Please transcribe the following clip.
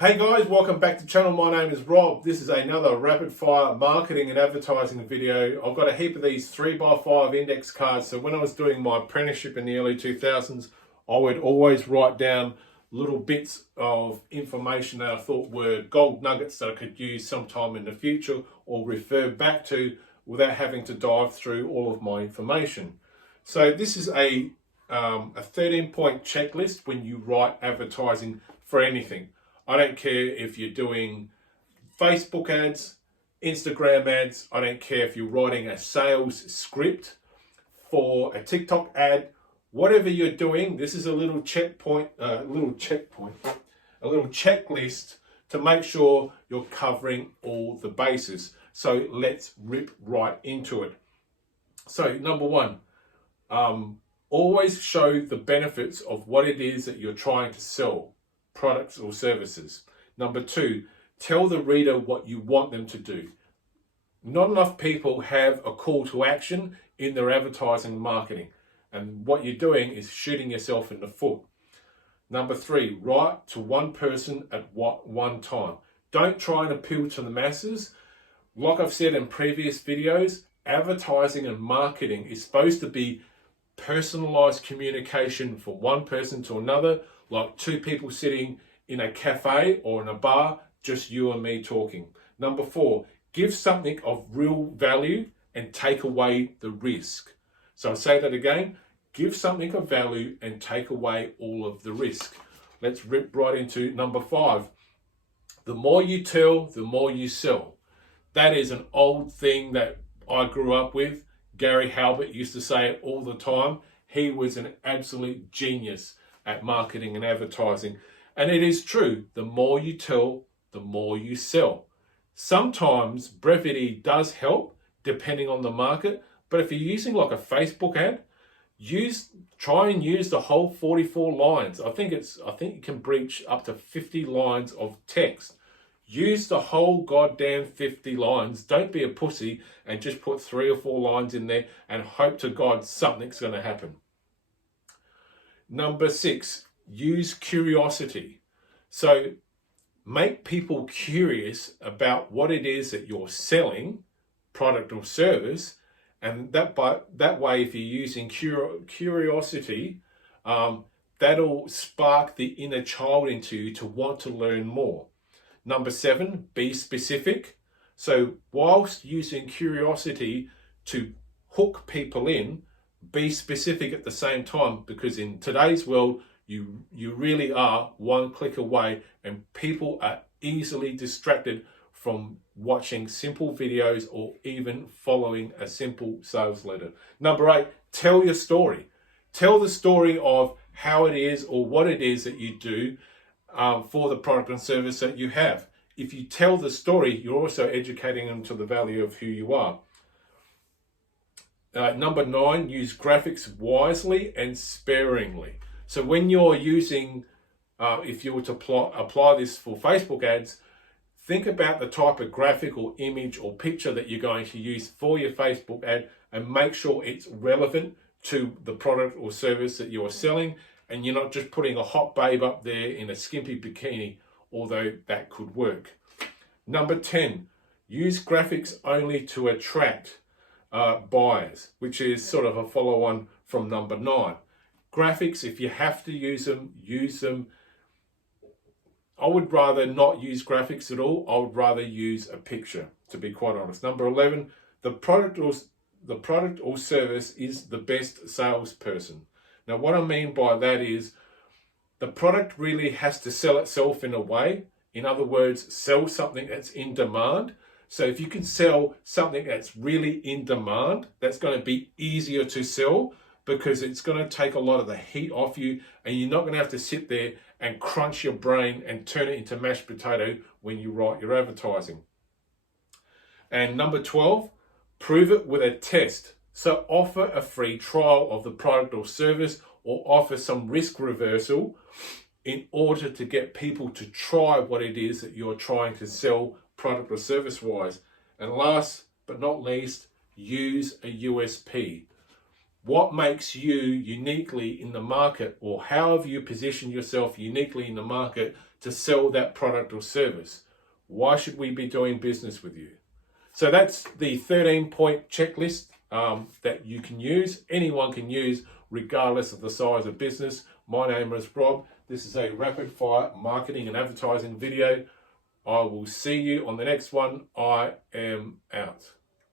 Hey guys, welcome back to the channel. My name is Rob. This is another rapid fire marketing and advertising video. I've got a heap of these 3x5 index cards. So when I was doing my apprenticeship in the early 2000s, I would always write down little bits of information that I thought were gold nuggets that I could use sometime in the future or refer back to without having to dive through all of my information. So this is a 13-point checklist when you write advertising for anything. I don't care if you're doing Facebook ads, Instagram ads. I don't care if you're writing a sales script for a TikTok ad. Whatever you're doing, this is a little checklist to make sure you're covering all the bases. So let's rip right into it. So number one, always show the benefits of what it is that you're trying to sell, products or services. Number two, tell the reader what you want them to do. Not enough people have a call to action in their advertising and marketing, and what you're doing is shooting yourself in the foot. Number three, write to one person at one time. Don't try and appeal to the masses. Like I've said in previous videos, advertising and marketing is supposed to be personalized communication from one person to another, like two people sitting in a cafe or in a bar, just you and me talking. Number four, give something of real value and take away the risk. So I'll say that again, give something of value and take away all of the risk. Let's rip right into number five. The more you tell, the more you sell. That is an old thing that I grew up with. Gary Halbert used to say it all the time. He was an absolute genius at marketing and advertising. And it is true, the more you tell, the more you sell. Sometimes brevity does help depending on the market, but if you're using like a Facebook ad, try and use the whole 44 lines. I think you can breach up to 50 lines of text. Use the whole goddamn 50 lines. Don't be a pussy and just put 3 or 4 lines in there and hope to God something's going to happen. Number six, use curiosity. So make people curious about what it is that you're selling, product or service, and that way, if you're using curiosity, that'll spark the inner child into you to want to learn more. Number seven, be specific. So whilst using curiosity to hook people in, be specific at the same time, because in today's world, you really are one click away and people are easily distracted from watching simple videos or even following a simple sales letter. Number eight, tell your story. Tell the story of how it is or what it is that you do for the product and service that you have. If you tell the story, you're also educating them to the value of who you are. Number nine, use graphics wisely and sparingly. So when you're using, if you were to apply this for Facebook ads, think about the type of graphic or image or picture that you're going to use for your Facebook ad and make sure it's relevant to the product or service that you're selling, and you're not just putting a hot babe up there in a skimpy bikini, although that could work. Number 10, use graphics only to attract buyers, which is sort of a follow-on from number 9. Graphics, if you have to use them, use them. I would rather not use graphics at all. I would rather use a picture, to be quite honest. Number 11, the product or service is the best salesperson. Now, what I mean by that is the product really has to sell itself in a way. In other words, sell something that's in demand. So if you can sell something that's really in demand, that's going to be easier to sell because it's going to take a lot of the heat off you, and you're not going to have to sit there and crunch your brain and turn it into mashed potato when you write your advertising. And number 12, prove it with a test. So offer a free trial of the product or service, or offer some risk reversal in order to get people to try what it is that you're trying to sell product or service wise. And last but not least, use a USP. What makes you uniquely in the market, or how have you positioned yourself uniquely in the market to sell that product or service. Why should we be doing business with you? So that's the 13-point checklist that you can use. Anyone can use, regardless of the size of business. My name is Rob. This is a rapid fire marketing and advertising video. I will see you on the next one. I am out.